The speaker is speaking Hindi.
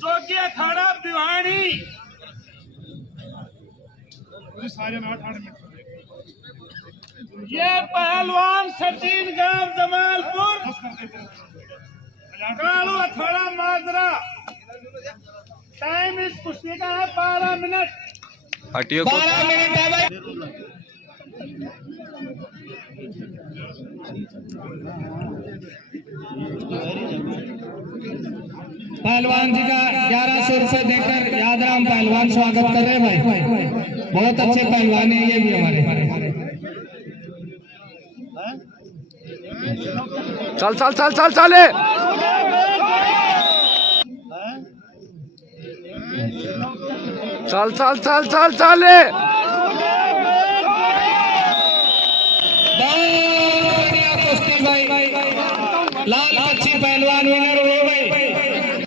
जोगिया थाना भिवानी ये पहलवान सचिन गांव जमालपुर कालू अथड़ा माजरा। टाइम इस कुश्ती का है 12 मिनट। 12 मिनट है भाई। पहलवान जी का 1100 रुपए देकर यादराम पहलवान स्वागत कर रहे हैं भाई। बहुत अच्छे पहलवान है ये भी हमारे। चल चल चल चल चले चल चल चल चल चले। कुश्ती भाई लाल पक्षी पहलवान विनर